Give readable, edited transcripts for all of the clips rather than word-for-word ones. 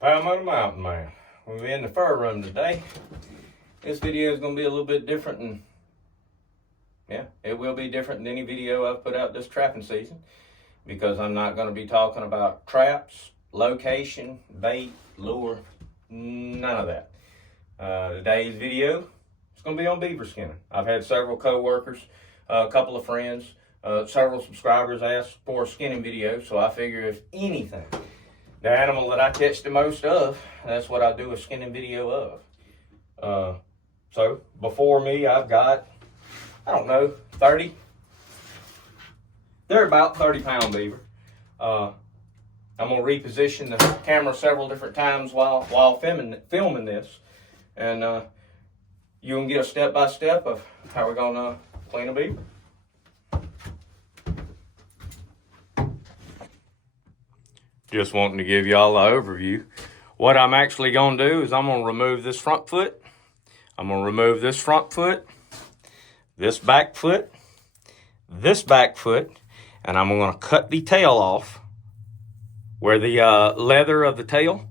Palmetto Mountain Man. We're in the fur room today. This video is going to be a little bit different than, it will be different than any video I've put out this trapping season, because I'm not going to be talking about traps, location, bait, lure, none of that. Today's video is going to be on beaver skinning. I've had several co-workers, a couple of friends, several subscribers ask for a skinning video, so I figure if anything, the animal that I catch the most of, that's what I do a skinning video of. So before me, I've got, 30. They're about 30-pound beaver. I'm gonna reposition the camera several different times while filming this, and you can get a step-by-step of how we're gonna clean a beaver. Just wanting to give y'all an overview. What I'm actually going to do is I'm going to remove this front foot. I'm going to remove this front foot, this back foot, and I'm going to cut the tail off where the leather of the tail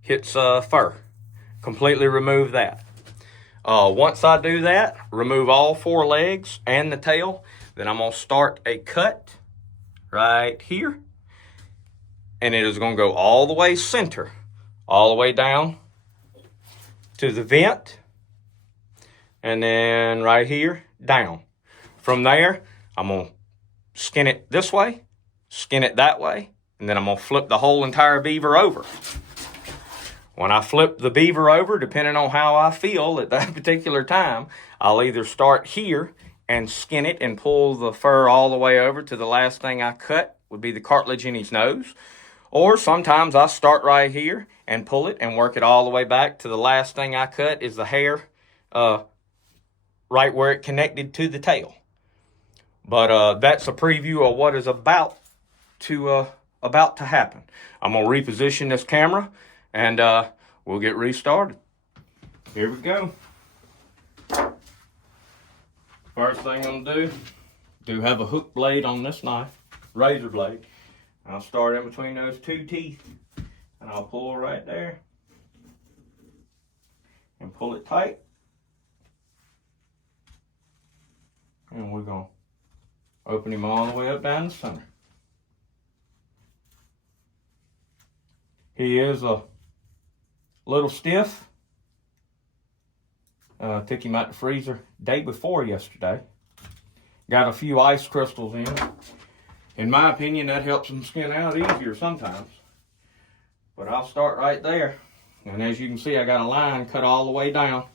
hits fur. Completely remove that. Once I do that, remove all 4 legs and the tail, then I'm going to start a cut right here. And it is going to go all the way center, all the way down to the vent, and then right here, down. From there, I'm going to skin it this way, skin it that way, and then I'm going to flip the whole entire beaver over. When I flip the beaver over, depending on how I feel at that particular time, I'll either start here and skin it and pull the fur all the way over to the last thing I cut, would be the cartilage in his nose. Or sometimes I start right here and pull it and work it all the way back to the last thing I cut is the hair right where it connected to the tail. But that's a preview of what is about to happen. I'm going to reposition this camera and we'll get restarted. Here we go. First thing I'm going to do have a hook blade on this knife, razor blade. I'll start in between those 2 teeth, and I'll pull right there and pull it tight. And we're going to open him all the way up down the center. He is a little stiff. Took him out the freezer day before yesterday. Got a few ice crystals in. In my opinion, that helps them skin out easier sometimes. But I'll start right there. And as you can see, I got a line cut all the way down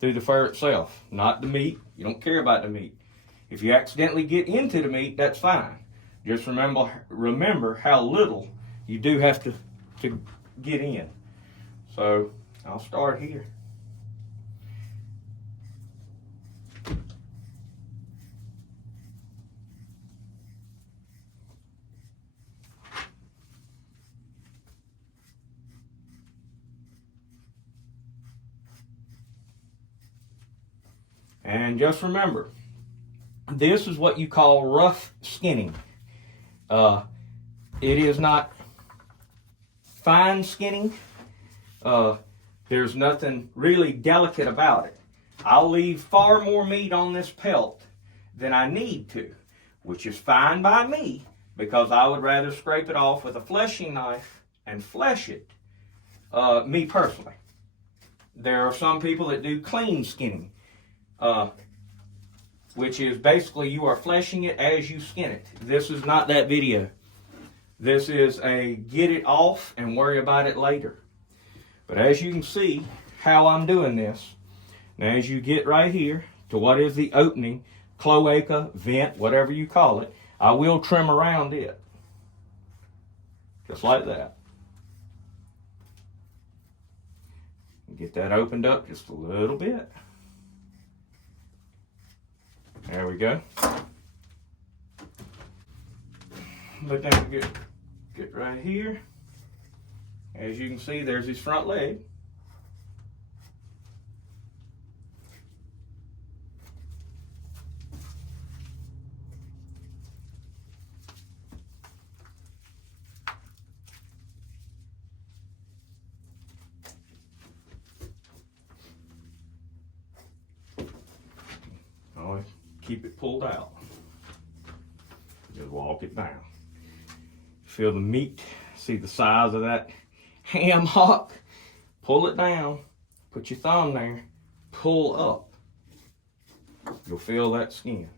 through the fur itself, not the meat. You don't care about the meat. If you accidentally get into the meat, that's fine. Just remember how little you do have to get in. So I'll start here. And just remember, this is what you call rough skinning. It is not fine skinning. There's nothing really delicate about it. I'll leave far more meat on this pelt than I need to, which is fine by me, because I would rather scrape it off with a fleshing knife and flesh it, me personally. There are some people that do clean skinning. Which is basically you are fleshing it as you skin it. This is not that video. This is a get it off and worry about it later. But as you can see how I'm doing this, now as you get right here to what is the opening, cloaca, vent, whatever you call it, I will trim around it. Just like that. Get that opened up just a little bit. There we go. But then we get right here. As you can see, there's his front leg. keep it pulled out. Just walk it down. Feel the meat, see the size of that ham hock? Pull it down, put your thumb there, pull up. You'll feel that skin.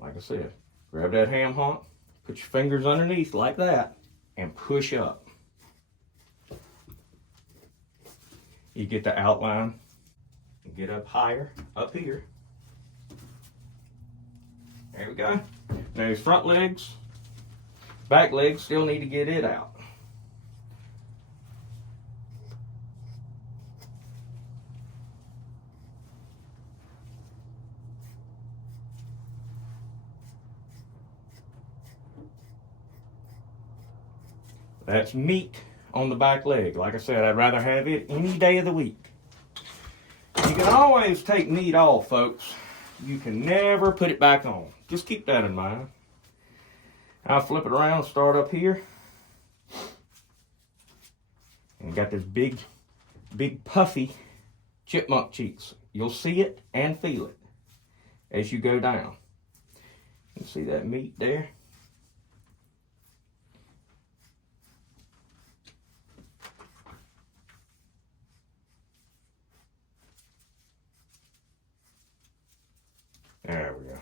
Like I said, grab that ham hock, put your fingers underneath like that, and push up. You get the outline. Get up higher, up here. There we go. Now these front legs, back legs still need to get it out. That's meat on the back leg. Like I said, I'd rather have it any day of the week. You can always take meat off, folks. You can never put it back on. Just keep that in mind. I'll flip it around and start up here. And got this big puffy chipmunk cheeks. You'll see it and feel it as you go down. You see that meat there? There we go.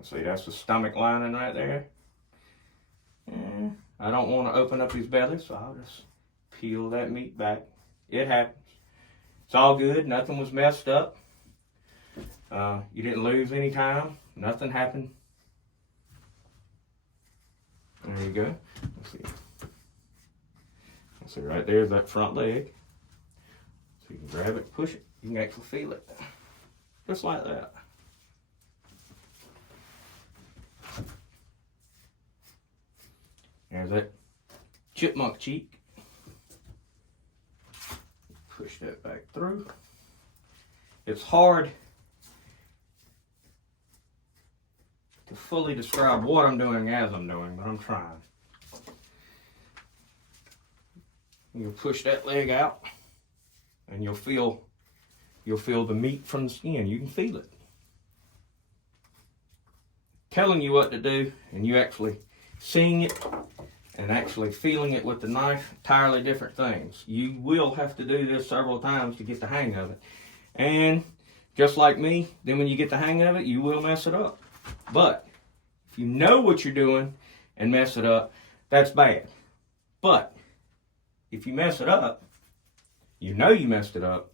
See, that's the stomach lining right there. I don't want to open up his belly, so I'll just peel that meat back. It happens. It's all good. Nothing was messed up. You didn't lose any time. Nothing happened. There you go. Let's see. See, right there's that front leg. So you can grab it, push it. You can actually feel it. Just like that. There's that chipmunk cheek. Push that back through. It's hard to fully describe what I'm doing as I'm doing, but I'm trying. You push that leg out, and you'll feel the meat from the skin. You can feel it. Telling you what to do, and you actually seeing it and actually feeling it with the knife, entirely different things. You will have to do this several times to get the hang of it. And just like me, then when you get the hang of it, you will mess it up. But if you know what you're doing and mess it up, that's bad. But if you mess it up, you know you messed it up,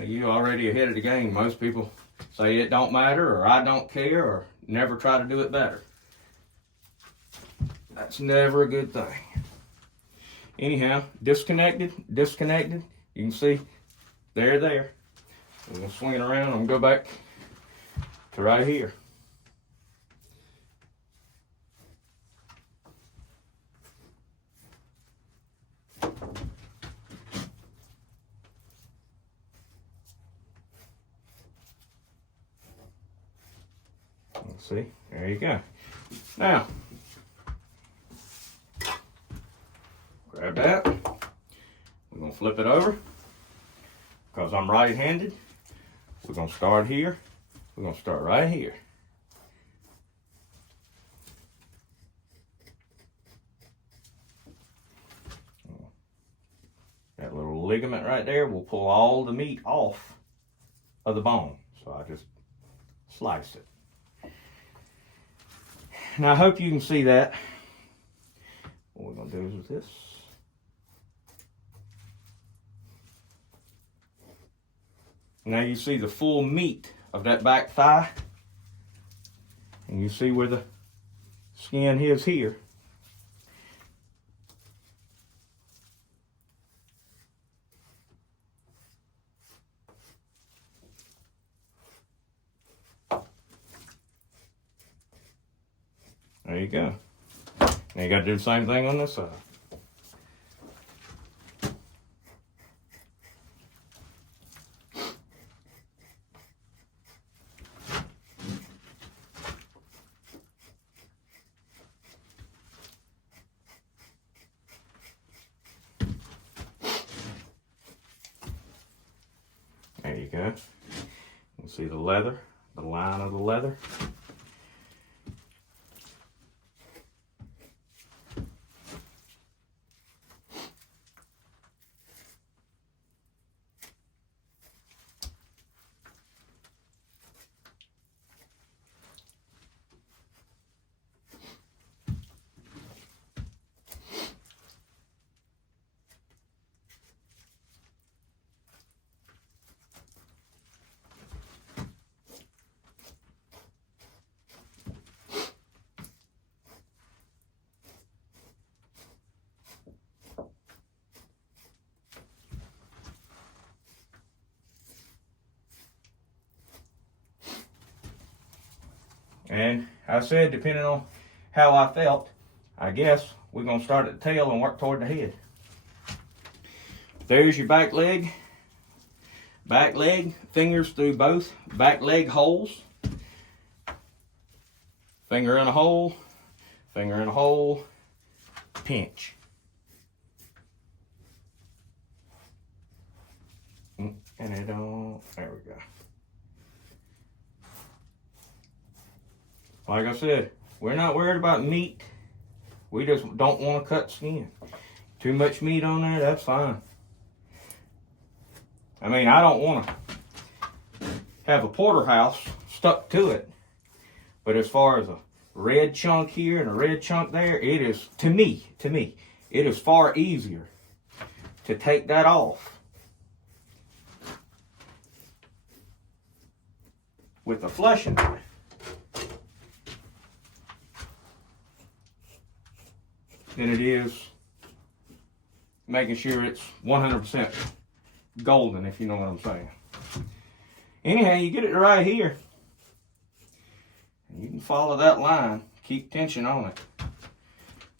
you're already ahead of the game. Most people say it don't matter, or I don't care, or never try to do it better. That's never a good thing. Anyhow, disconnected. You can see, there. I'm going to swing it around. I'm going to go back to right here. See, there you go. Now, grab that. We're going to flip it over. Because I'm right-handed, we're going to start here. We're going to start right here. That little ligament right there will pull all the meat off of the bone. So I just slice it. Now I hope you can see that. What we're going to do is with this. Now you see the full meat of that back thigh. And you see where the skin is here. There you go. Now you got to do the same thing on this side. you go. You can see the leather, the line of the leather. And I said, depending on how I felt, I guess we're going to start at the tail and work toward the head. There's your back leg. Back leg, fingers through both back leg holes. Finger in a hole, finger in a hole, pinch. And it don't, there we go. Like I said, we're not worried about meat. We just don't want to cut skin. Too much meat on there, that's fine. I mean, I don't want to have a porterhouse stuck to it. But as far as a red chunk here and a red chunk there, it is, to me, it is far easier to take that off with a flushing knife than it is making sure it's 100% golden, if you know what I'm saying. Anyhow, you get it right here. You can follow that line, keep tension on it,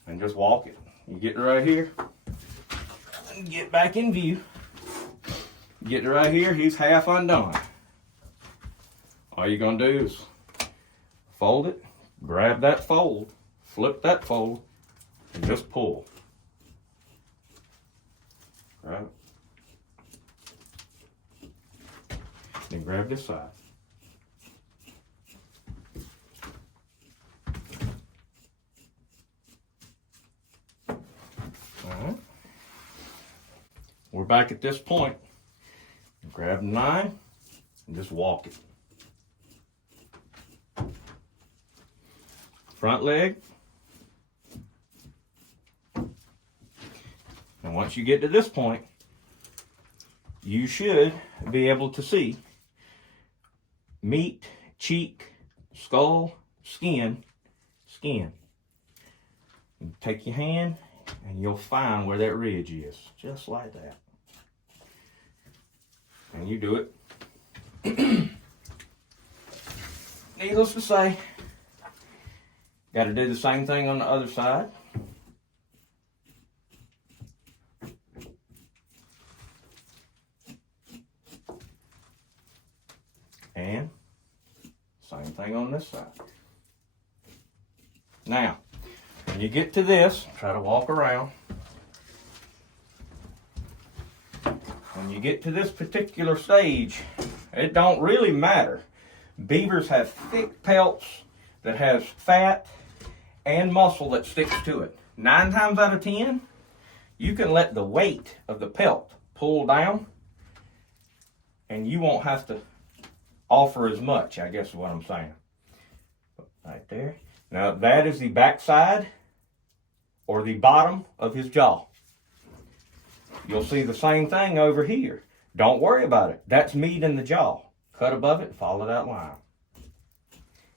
and just walk it. You get it right here, and get back in view. Get it right here, he's half undone. All you're gonna do is fold it, grab that fold, flip that fold, and just pull. Right? Then grab this side. Alright. We're back at this point. Grab the knife and just walk it. Front leg. And once you get to this point, you should be able to see meat, cheek, skull, skin, skin. You take your hand and you'll find where that ridge is, just like that. And you do it. Needless to say, got to do the same thing on the other side. And same thing on this side. Now, when you get to this, try to walk around. When you get to this particular stage, it don't really matter. Beavers have thick pelts that has fat and muscle that sticks to it. 9 times out of 10, you can let the weight of the pelt pull down and you won't have to offer as much, I guess is what I'm saying. Right there. Now that is the back side or the bottom of his jaw. You'll see the same thing over here. Don't worry about it. That's meat in the jaw. Cut above it, follow that line.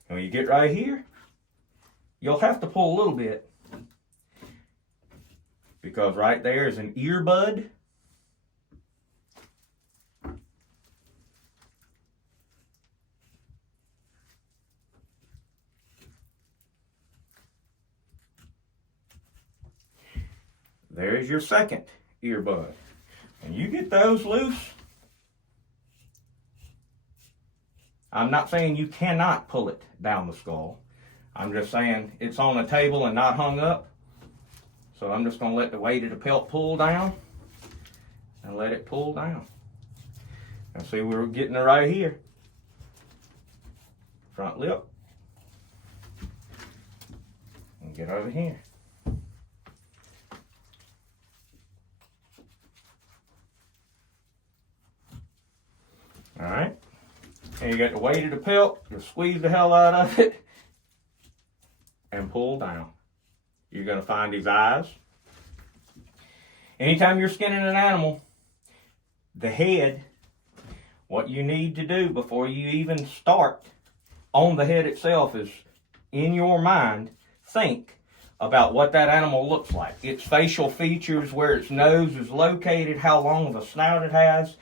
And when you get right here, you'll have to pull a little bit because right there is an earbud. There's your second earbud. When you get those loose, I'm not saying you cannot pull it down the skull. I'm just saying it's on a table and not hung up. So I'm just going to let the weight of the pelt pull down and let it pull down. And see, we're getting it right here. Front lip. And get over here. Alright. And you got the weight of the pelt. You squeeze the hell out of it. And pull down. You're going to find his eyes. Anytime you're skinning an animal, the head, what you need to do before you even start on the head itself is, in your mind, think about what that animal looks like. Its facial features, where its nose is located, how long of a snout it has,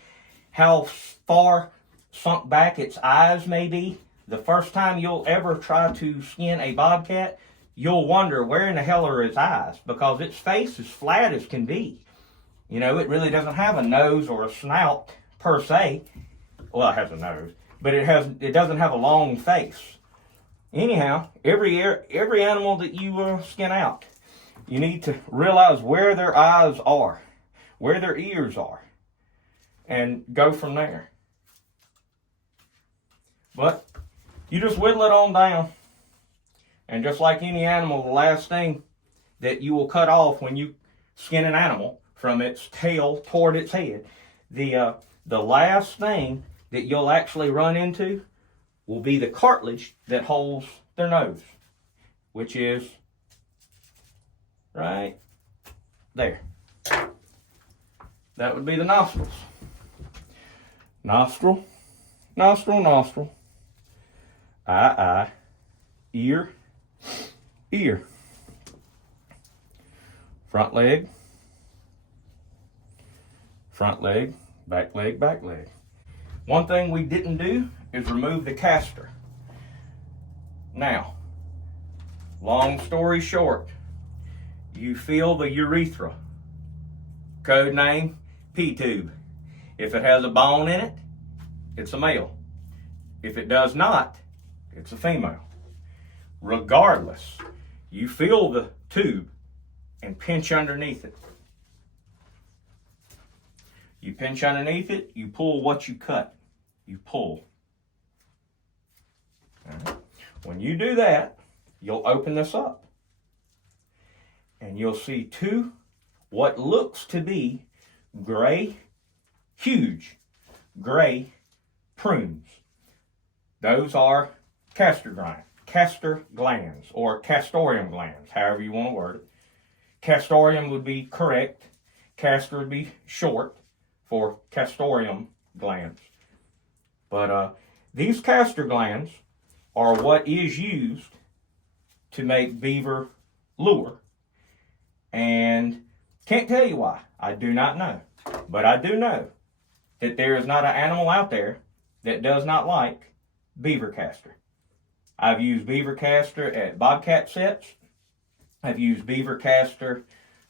how far sunk back its eyes may be. The first time you'll ever try to skin a bobcat, you'll wonder where in the hell are its eyes, because its face is flat as can be. You know, it really doesn't have a nose or a snout per se. Well, it has a nose, but it doesn't have a long face. Anyhow, every animal that you skin out, you need to realize where their eyes are, where their ears are, and go from there. But you just whittle it on down. And just like any animal, the last thing that you will cut off when you skin an animal from its tail toward its head, the last thing that you'll actually run into will be the cartilage that holds their nose, which is right there. That would be the nostrils. Nostril, nostril, nostril. Eye, ear, ear. Front leg, back leg, back leg. One thing we didn't do is remove the castor. Now, long story short, you feel the urethra, code name P-tube. If it has a bone in it, it's a male. If it does not, it's a female. Regardless, you feel the tube and pinch underneath it. You pinch underneath it, you pull what you cut. You pull. All right. When you do that, you'll open this up. And you'll see two, what looks to be gray, huge gray prunes. Those are castor glands, or castoreum glands, however you want to word it. Castoreum would be correct. Castor would be short for castoreum glands. But these castor glands are what is used to make beaver lure. And can't tell you why. I do not know. But I do know that there is not an animal out there that does not like beaver castor. I've used beaver castor at bobcat sets. I've used beaver castor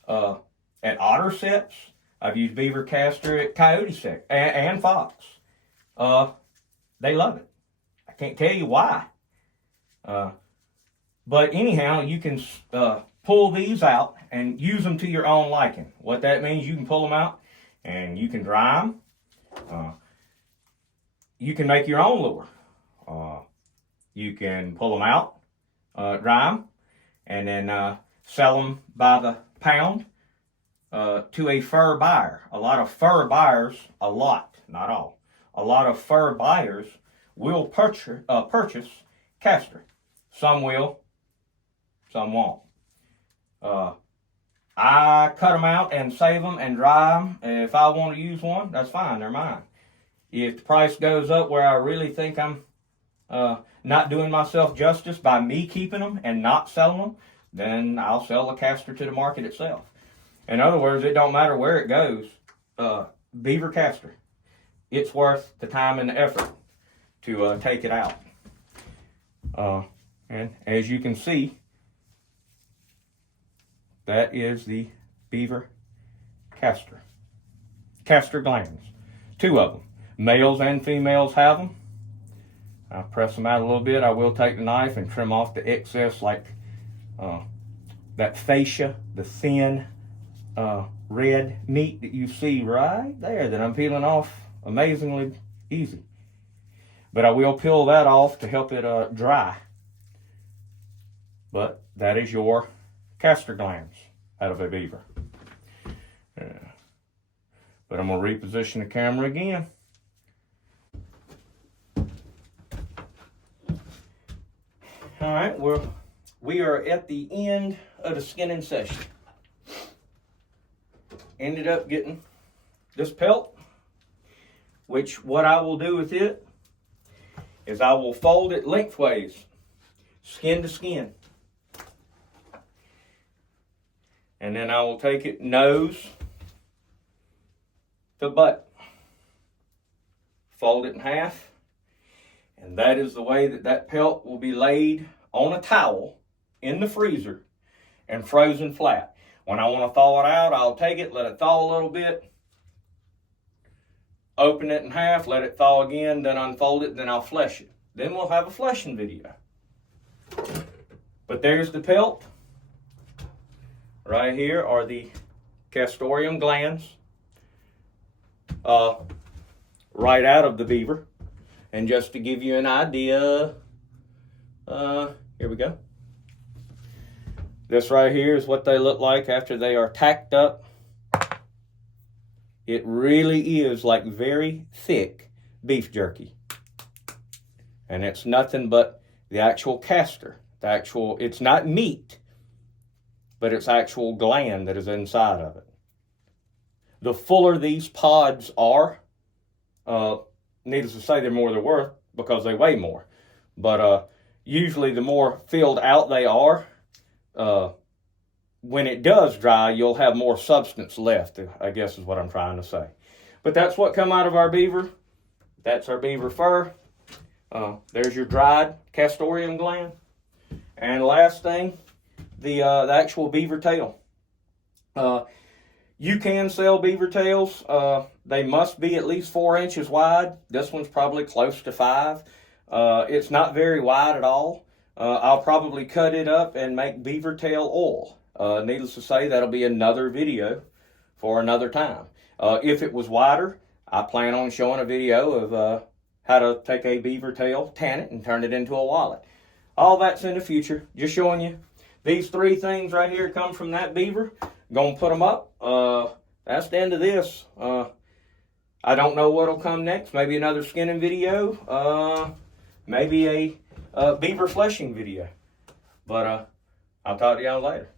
at otter sets. I've used beaver castor at coyote sets and fox. They love it. I can't tell you why. But anyhow, you can pull these out and use them to your own liking. What that means, you can pull them out and you can dry them. You can make your own lure. You can pull them out, dry them, and then sell them by the pound to a fur buyer. A lot of fur buyers, not all, a lot of fur buyers will purchase castor. Some will, some won't. I cut them out and save them and dry them. If I want to use one, that's fine, they're mine. If the price goes up where I really think I'm not doing myself justice by me keeping them and not selling them, then I'll sell the castor to the market itself. In other words, it don't matter where it goes, beaver castor, it's worth the time and the effort to take it out. And as you can see, that is the beaver castor. Castor glands. Two of them. Males and females have them. I'll press them out a little bit. I will take the knife and trim off the excess, like that fascia, the thin red meat that you see right there that I'm peeling off amazingly Easy. But I will peel that off to help it dry. But that is your castor glands out of a beaver. But I'm going to reposition the camera again. All right, we are at the end of the skinning session. Ended up getting this pelt, which what I will do with it is I will fold it lengthways, skin to skin. And then I will take it nose to butt. Fold it in half. And that is the way that pelt will be laid on a towel in the freezer and frozen flat. When I want to thaw it out, I'll take it, let it thaw a little bit, open it in half, let it thaw again, then unfold it, then I'll flesh it. Then we'll have a fleshing video. But there's the pelt. Right here are the castoreum glands right out of the beaver. And just to give you an idea, here we go. This right here is what they look like after they are tacked up. It really is like very thick beef jerky. And it's nothing but the actual castor. It's not meat, but it's actual gland that is inside of it. The fuller these pods are, needless to say, the more they're worth because they weigh more. But usually the more filled out they are, when it does dry, you'll have more substance left, I guess is what I'm trying to say. But that's what come out of our beaver. That's our beaver fur. There's your dried castoreum gland. And last thing, the actual beaver tail. You can sell beaver tails. They must be at least 4 inches wide. This one's probably close to 5. It's not very wide at all. I'll probably cut it up and make beaver tail oil. Needless to say, that'll be another video for another time. If it was wider, I plan on showing a video of how to take a beaver tail, tan it, and turn it into a wallet. All that's in the future. Just showing you. These 3 things right here come from that beaver. Gonna put them up. That's the end of this. I don't know what'll come next. Maybe another skinning video. Maybe a beaver fleshing video. But I'll talk to y'all later.